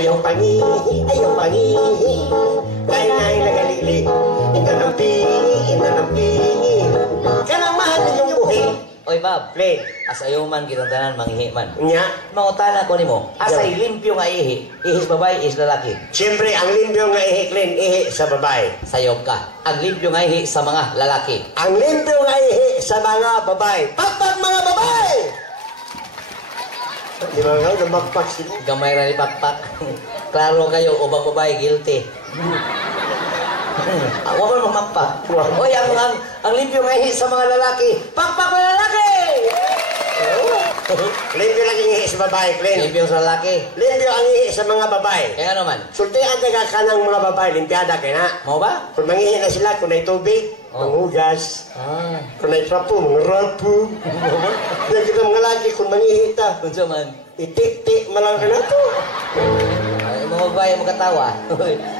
ayaw pangihi. Kaya nagalili, inanampi. Kanang mahal ninyong buhi. Oy, Bob. Plain. Asayo man kitang tanan manghihi man. Nya. Mangutana ko nimo. Asay limpyo nga ihi. Ihis babae, ihis lalaki. Siyempre, ang limpyo nga ihi, Clean, ihi sa babae. Sayop ka. Ang limpyo nga ihi sa mga lalaki. Ang limpyo nga ihi sa mga babae. Pakpak mga babae! Di ba nga, namagpak sila. Gamay ra ni pakpak. Klaro kayo, ubang babae guilty. Ako man mamagpak. Oy, ang limpyo nga ihi sa mga lalaki. Pakpak na lalaki! Limpyo lang ihi sa babae, Clean. Limpyo sa lalaki. Limpyo ang ihi sa mga babae. Kaya naman. Sultihan taga ka ng mga babae, limpiada kaya na. Mau ba? Kung mangihi na sila, kung may tubig, manghugas. Kung may trapo, mga rapo. Yan kita mga laki, kung mangihi ta. Unsa man? Itik-tik malang ka na to. Ay, mga babae mo katawa.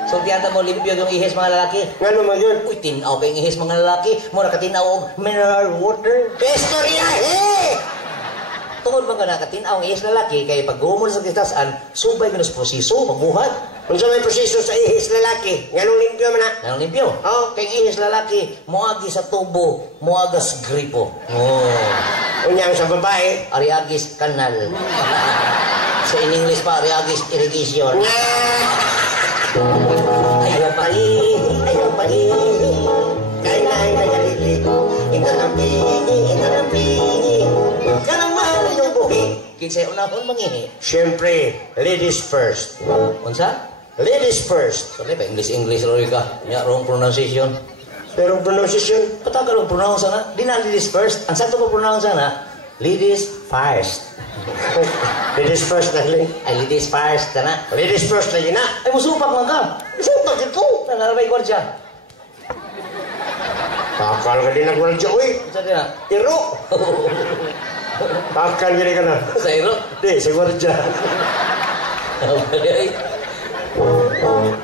So, tiyata mo limpyo yung ihis mga lalaki. Nga naman yun. Uy, tinaw kayong ihis mga lalaki. Mura ka tinaw og mineral water. Pestoryahe! Tungod ba ka nakatinaw ang ihis lalaki, kaya pag gumon sa kitasaan, subay minus prosiso, magbuhat. Kung sa may proseso sa ihis lalaki, ganong limpyo man na. Nanong limpyo? Oh. Kaya ihis lalaki, muagi sa tubo, muagas gripo. Unyang sa babae, Ariagis kanal. Sa in English pa, Ariagis irrigation. ayaw pangihi. Kaya nagalili, inanampi. Kanang mahal yung buhi. Kinsay unahon mangihi. Siyempre, ladies first. Unsa? Ladies first. Sorry ba, English roy ka. Nya, wrong pronunciation. Pero pronunciation, Patagal ang pronounce na. Di na ladies first. Ang sakto mo pronounce na, ladies first. ladies first na rin. Ay, ladies first ka na. Ladies first na yun na. Ay, musupak lang ka. Sumpag ko. Nanarabay ko siya. Pakal ka din nagwalja, uy. Sa din na? Iro. Pakal ka din ka na. Sa iro? Di, sa gwardya.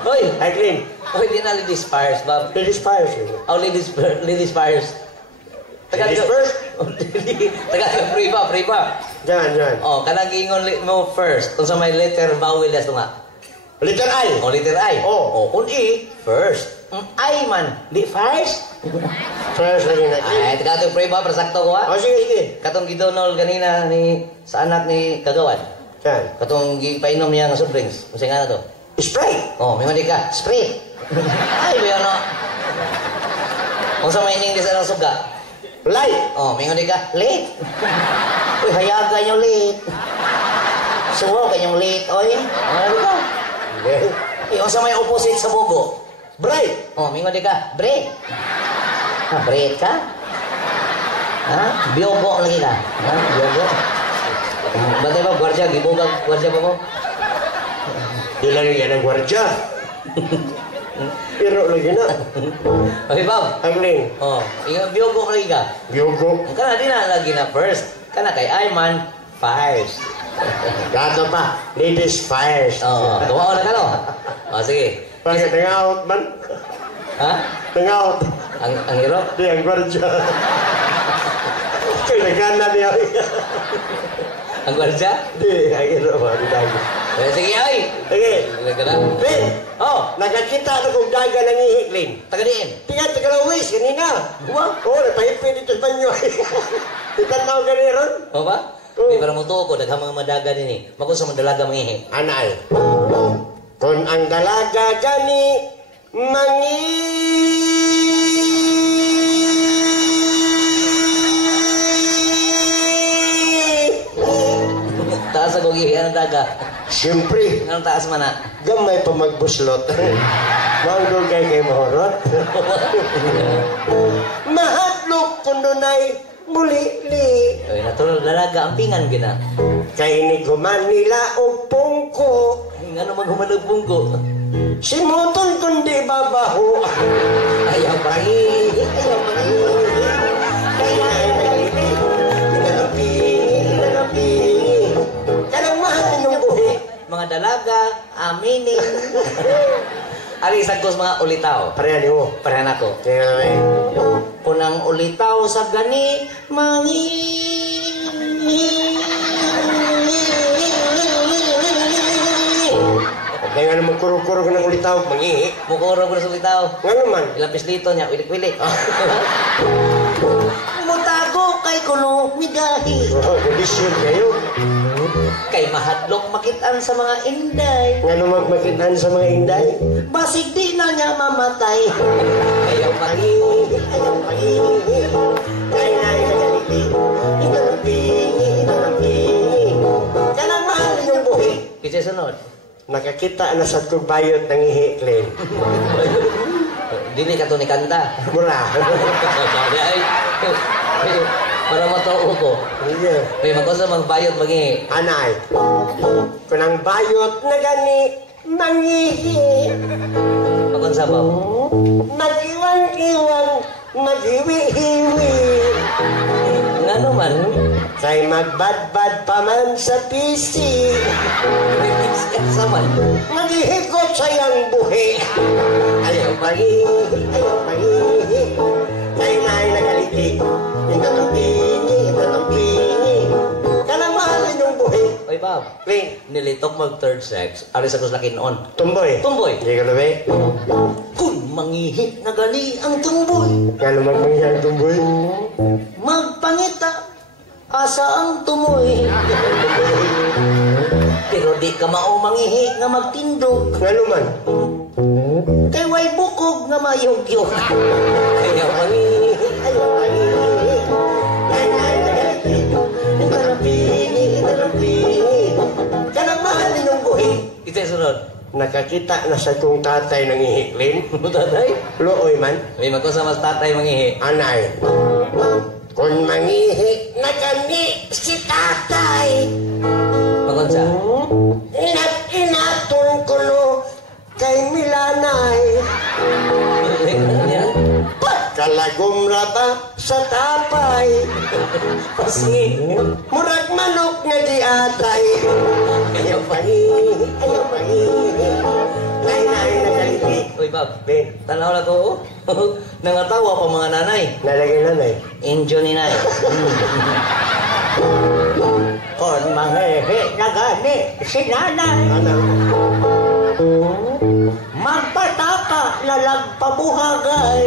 Hoy! Ay, Clean. Hoy, di na ladies first, Bob. Ladies first. Oh, ladies first. Ladies first? Free ba? Diyan. Oh, kanang ingon mo first. Kung sa may letter, vowel das nga. Letter I. Oh, letter I. Oh. Kung I, first. I man, di first. First lagi na. Ay, taga free ba? Prasakto ko ha? O, sige. Katong gidonol ganina sa anak ni Kagawan. Diyan. Katong gipainom niya nga soft drinks. Kasi nga na to. Sprite. Oh, may mali ka. Spray. Ay, ba ano? Kung sa may English ang suga. Light. Oh, may mali ka. Late. Uy, hayaga nyo late. Suwa kanyang late. Oy, ano ka? Kung sa may opposite sa bugo. Bright. Oh, may mali ka. Break. Ha, break ka? Ha? Biogo lagi ka. Ha? Biogo. Batay ba, gwardiya? Gibugag gwardiya pa mo? Di lang yan ang gwardya. Pero lagi na. Okay, Bob. Angling. Oh, yung biogo lagi ka. Biogo. Kana di na lagi na first. Kana kay Ayman first. Gato pa. Ladies first. Oh, tuwa na ka no. Oh, sige. Bakit nangaot man? Ha? Nangaot. Ang hero? Di ang gwardya. Kaya nagana niya. Ang gwardiya? Di, ang hero ba? Di tayo. Sige, ay. Sige. Sige na. Clean. Oh, Nakakita na kung daga ng ihiklin. tagadiin. Tingnan, tagalawis, kanina. Wow. Oo, nagpahipin dito sa banyo. Itanaw ka niya ron. Oh ba? Di para mo tuo ko, daghang mga madaga din eh. Makon sa mga dalaga mangihi. Anay. Kung ang dalaga gani, Taas ako gihi, anong daga? Siyempre, Anong taas man na? gamay pa magbuslot. Manggugay kay mahorot. Mahadlok kung dunay muli-li. Ay, natural dalaga, ang pingan gina. Kay ni guman nila og pungko. Ay, ano maghumalagpong ko? Si Mutol kundi babaho. Ayaw pa Ayaw mangihi. Kaya inanapingi. Kanang mahal ninyong buhi. mga dalaga, aminin. Ari sagkos mga ulitaw. Pareha ni mo. Parehan ako. Kaya Kunang ulitaw sa gani, Kaya nga naman kuro-kuro ka ng ulitaw, mangihi. Mukuro ko sa ulitaw. Nga naman. Ilapis dito niya, wilik-wilik. Mutago kay kuno migahi. Kondisyon kayo. Kay mahadlok makitaan sa mga inday. Nga naman makitaan sa mga inday. Basig di na niya mamatay. Ayaw Pangihi, ayaw pangihi. Kaya nga yung nagaliti. Ito ng pingi, ito ng pingi. Kaya nang mahal yung buhi. Kasi sunod. Nakakita na sa tugbayot ng ihi, Glenn. Dili ka to ni kanta. Mura. Para matuo ko. Iya. May magkusa magbayot mangihi. Anay. Kung ang bayot na gani, mangihi. Magkunsa ba? Mag-iwang-iwang, mag-hiwi-hiwi. Nga naman. Kay magbadbad pa man sa PC. Saman. Maghihikot sayang buhi. Ayaw pangihi, ayaw pangihi. Kay na'y nagaliti. Ito ng pingi, ito ng pingi. Kanang mahalin yung buhi. Oy, Bob. Clean. Nilitok mag third sex. Aris ako sa kinon. Tumboy. Tumboy. Hindi ka labi. Kung mangihi na gali ang tumboy. Kano magmangyang tumboy? Magpangita. Asa ang tumoy. Pero di ka mao mangihi nga magtindog. Kano man? Kay way bukog nga mayog-yog. Ayaw pangihi, ayaw pangihi. Kay na'y nagaliti. Ito ng pingi, ito ng pingi. Kanang mahalin yung buhi. Ito yung sunod. Nakakita na sa kong tatay ng ihiklin. Tatay? Looy man. May magkusa mas tatay mangihi. Anay. Kung mangihi na gani si tatay. Magkunsa? Inat-inaton ko no kay Milanay. Kalagom ra ba sa tapay? Kasi Murag manok nga di atay. Ayaw pangihi, ayaw pangihi. Kay na'y nagaliti. Uy, Bob. Ben, Tanaw na ko. Nangatawa pa mga nanay. nalagay nanay. Enjoy ni nay. Kon mangihi na gani si nanay. Ano? Magpataka lalag pabuhagay.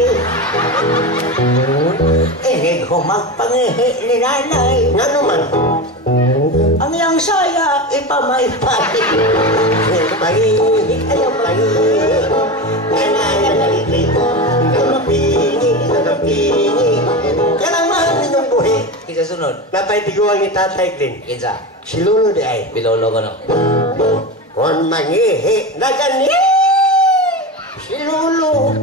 Inig humagpangihi ni nanay. Nga naman. Ang iyang saya ipamaypay. Ayaw pangihi, ayaw pangihi. Kay na'y nagaliti. Ito na pingi, ito na pingi. Kanang mahalin yung buhi. Isa sunod. Napay tiguan ni tatay Clint. Kinsa. Si Lolo di ay. Bilolo ko no. Kon mangihi na gani. Si Lolo.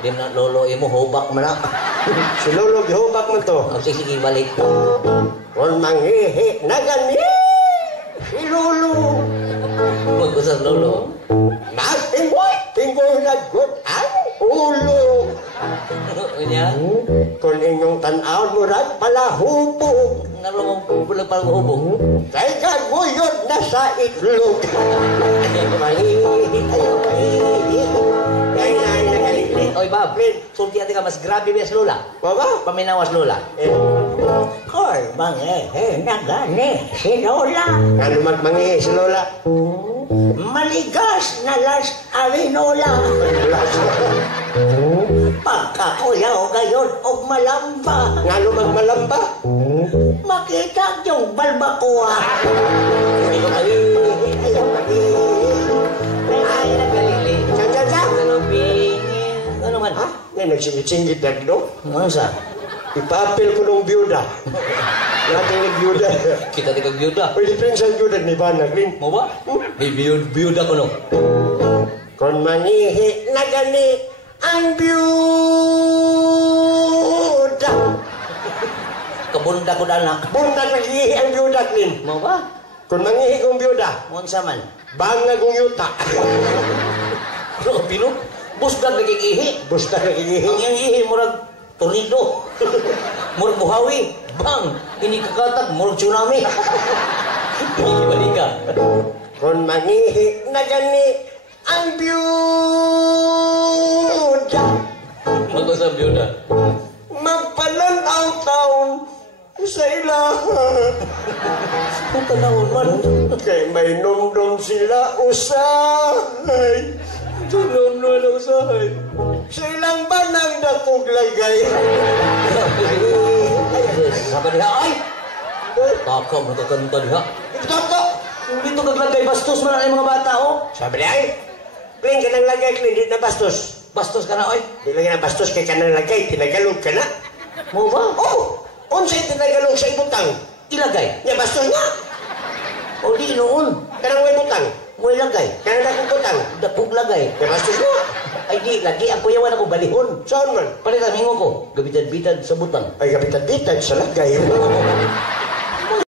Di na lolo imo hubak man na. Si Lolo gihubak mo to. Ang sige balik. Kon mangihi na gani. Si Lolo. Magkusas lolo. Tinggoy na good ang ulo. Unya. Kung inyong tanaw mo rag palahubog. Ngaro mo pula para hubog. Kay kaguyod na sa itlog. Ayaw mangihi, ayaw mangihi. Kay na'y nagaliti. Oy, Bob. Sulti ati ka mas grabe bias lola. Baba? Paminawas lola. Koy, mangihi na gani si Lola. Ano magmangihi si Lola? Maligas na las arinola. Pagkakuyaw gayon og malamba. Ngano magmalamba? Makita yung balbakuha. Ayaw mangihi, ayaw mangihi. Ay, nagalili. Cha-cha-cha. Ano pingin? Ano man? Ha? Ngayon nagsingit-singit na dito. Ano sa? Ipapil ko ng byuda. Natin ng byuda. Kita tigag biyuda. Pwede prinsa ang byuda ni Bana, Green. Mo ba? May biyuda ko no. Kung mangihi na gani ang byuda. Kabunda ko dala. Bunda nagihi ang byuda, Green. Mo ba? Kung mangihi kong byuda, Mo sa man. banga kong yuta. Pero pino, busdag nagigihi. Busta nagihi. Ang iyang ihi murag tornado. Murag buhawi. Bang! Ini kakatag, murag tsunami. Hindi balika. Kung mangihi na gani ang byuda. Magkusap yun na. Magpalan ang taon sa ilahan. Tanawon man. Kay may numdum sila usahay. Numdum na usahay. Sa ilang banang dakog lagay. Sabi niya, ay! Taka mo kakanta niya. Tako! Dito kaglagay bastos man ang mga bata, oh. Sabi niya, ay! Clean ka ng lagay, clean. Di na bastos. Bastos ka na, oy. Di lagi na bastos kay ka ng lagay. Tinagalog ka na. Mo ba? Oh! Unsay tinagalog sa ibutang. Ilagay. Nya bastos nga. O di noon. Kanang may butang. Mo ilagay. Kanang dakong butang. Dapog lagay. Nya bastos nga. Ay di, lagi ang kuyawan ako balihon. Saan man? Palitan, hingo ko. Gabitad-bitad sa butang. Ay kapitad-bitad sa lagay.